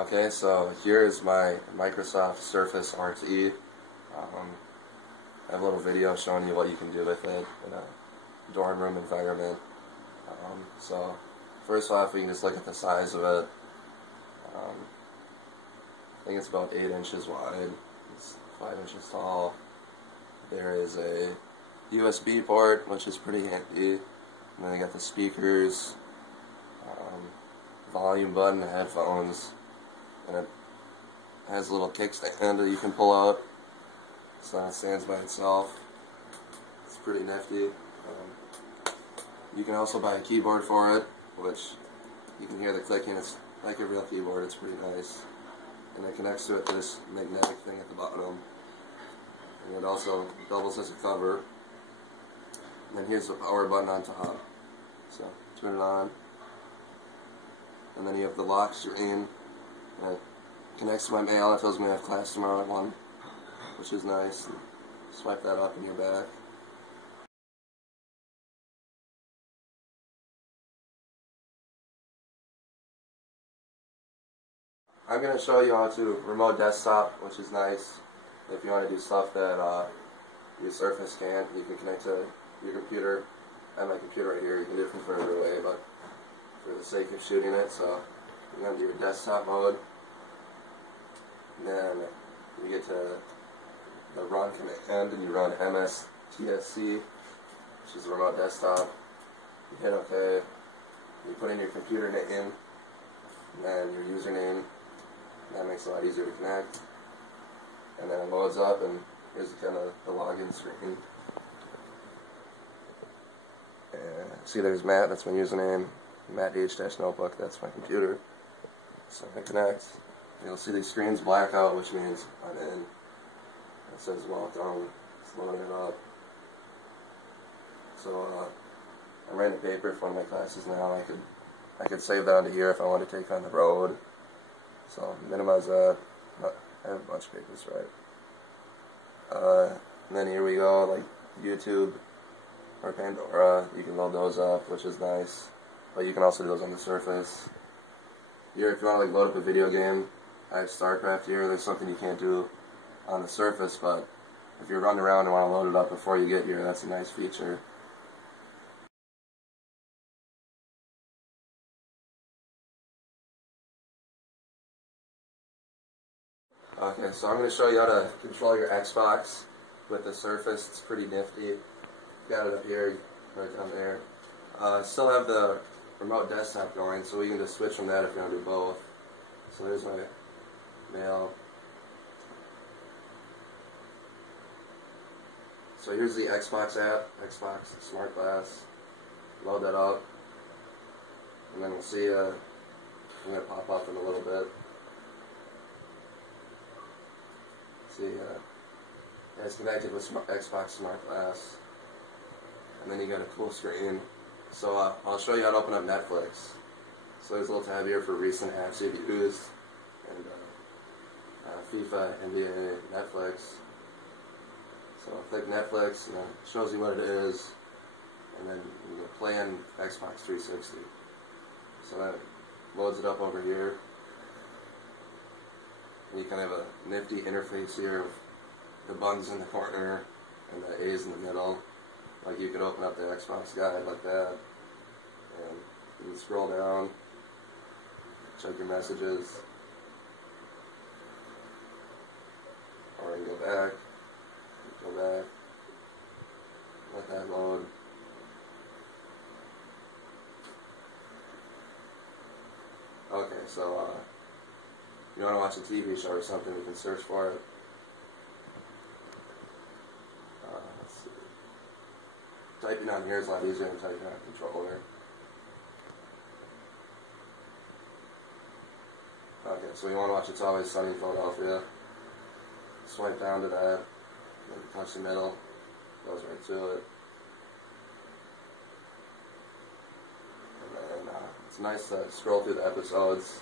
Okay, so here is my Microsoft Surface RT. I have a little video showing you what you can do with it in a dorm room environment. So first off, we can just look at the size of it. I think it's about 8 inches wide. It's 5 inches tall. There is a USB port, which is pretty handy. And then you got the speakers, volume button, headphones, and it has a little kickstand that you can pull out, so it stands by itself. It's pretty nifty. You can also buy a keyboard for it, which you can hear the clicking. It's like a real keyboard. It's pretty nice. And it connects to it to this magnetic thing at the bottom. And it also doubles as a cover. And then here's the power button on top. So turn it on. And then you have the lock screen. And it connects to my mail. It tells me I have class tomorrow at 1, which is nice. Swipe that up in your back. I'm going to show you how to remote desktop, which is nice. If you want to do stuff that your Surface can't, you can connect to your computer. I have my computer right here. You can do it from further away, but for the sake of shooting it, so you're going to do your desktop mode. And then you get to the run command, and you run MSTSC, which is the remote desktop. You hit OK. You put in your computer name, and then your username. That makes it a lot easier to connect. And then it loads up, and here's kind of the login screen. And see, there's Matt, that's my username. Matt H-Notebook, that's my computer. So I connect. You'll see these screens black out, which means I'm in. It says welcome. It's loading it up. So I'm writing a paper for one of my classes now. I could save that onto here if I want to take on the road. So minimize that. I have a bunch of papers, right? And then here we go, like YouTube or Pandora. You can load those up, which is nice. But you can also do those on the Surface. Here, if you want to like load up a video game, I have StarCraft here. There's something you can't do on the Surface, but if you're running around and want to load it up before you get here, that's a nice feature. Okay, so I'm going to show you how to control your Xbox with the Surface. It's pretty nifty. Got it up here, right down there. Still have the remote desktop going, so we can just switch from that if you want to do both. So there's my mail. So here's the Xbox app, Xbox Smart Glass. Load that up, and then we'll see. I'm going to pop up in a little bit. See, it's connected with Xbox Smart Glass, and then you got a cool screen. So I'll show you how to open up Netflix. So there's a little tab here for recent apps you've used, and FIFA, NBA, Netflix. So I'll click Netflix, and it shows you what it is, and then you can play on Xbox 360. So that loads it up over here. You kind of have a nifty interface here of the buttons in the corner and the A's in the middle. Like you could open up the Xbox guide like that, and you can scroll down, check your messages, or you can go back, let that load. Okay, so you want to watch a TV show or something, you can search for it. Let's see. Typing on here is a lot easier than typing on a controller. Okay, so you want to watch It's Always Sunny in Philadelphia. Swipe down to that, then touch the middle, goes right to it. And then it's nice to scroll through the episodes.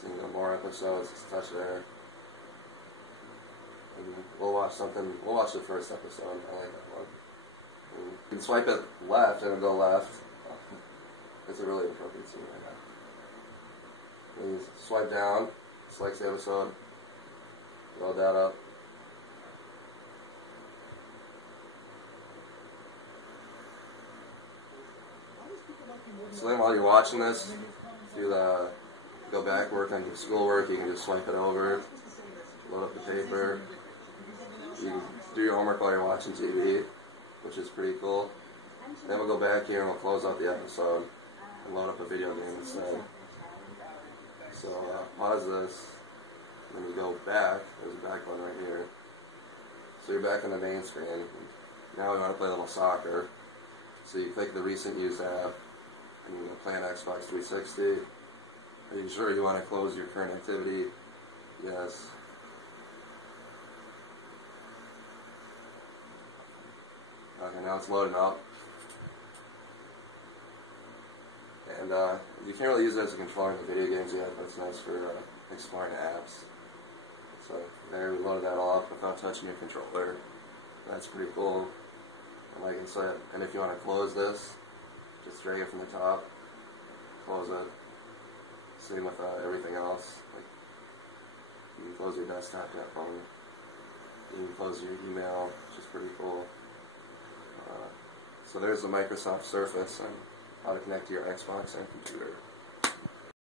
So you know, more episodes, just touch there. And we'll watch the first episode. I like that one. And you can swipe it left and it'll go left. It's a really appropriate scene right now. And you swipe down, select the episode, load that up. So then while you're watching this, if you go back, work on your schoolwork, you can just swipe it over, load up the paper. You can do your homework while you're watching TV, which is pretty cool. Then we'll go back here and we'll close out the episode and load up a video game instead. So pause this, and then you go back. There's a back button right here. So you're back on the main screen. Now we want to play a little soccer. So you click the recent used app, and you're going to play on Xbox 360. Are you sure you want to close your current activity? Yes. Okay, now it's loading up. And you can't really use it as a controller in the video games yet, but it's nice for exploring apps. So there, we loaded that all up without touching your controller. That's pretty cool. And like I said, and if you want to close this, just drag it from the top, close it. Same with everything else. Like, you can close your desktop phone. You can close your email, which is pretty cool. So there's the Microsoft Surface and how to connect to your Xbox and computer.